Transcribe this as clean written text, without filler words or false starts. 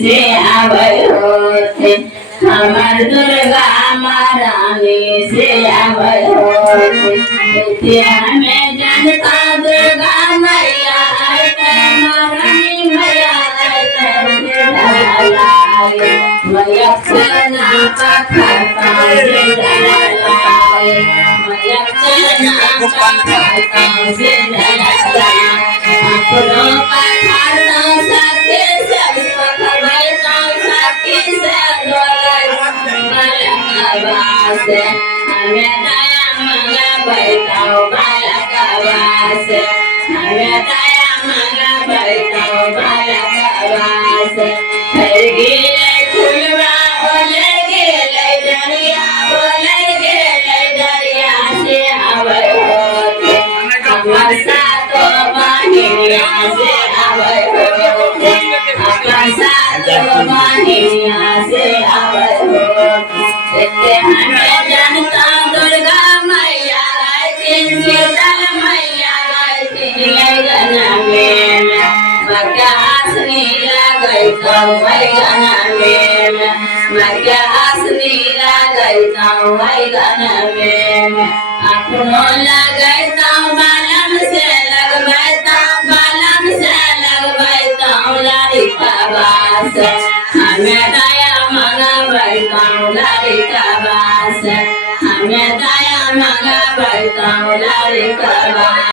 से आवै होते हमर दुर्गा महारानी से आवै होते हमें जनता दुर्गा मैया महारानी मैया मैया चना खाता से डलाए मैया चना खाता से डलाए अपनो पखाता सके सब पखबै तो सके से डोले बालकवास हमें दया मंगा बैठाओ बालकवास हमें दया मंगा बैठाओ बालकवास हर गेले फुलवा ओले गेले डरिया ओले गेले डरिया से आवै होते हमर सातो बहिनिया से आवै होते हमर सातो बहिनिया से आवै होते हमें जनता दुर्गा मैया तीन शीतल मैया तीन गना में मक्का आसनी लगै तो गना में मक्का आसनी लगै तो गना में अपनो लगै तो बालम से लगबै तो बालम से लगबै तो लड़िकवास हमें दया मंगबै तो लड़िकवास हमें दया मंगबै तो लड़िकवास।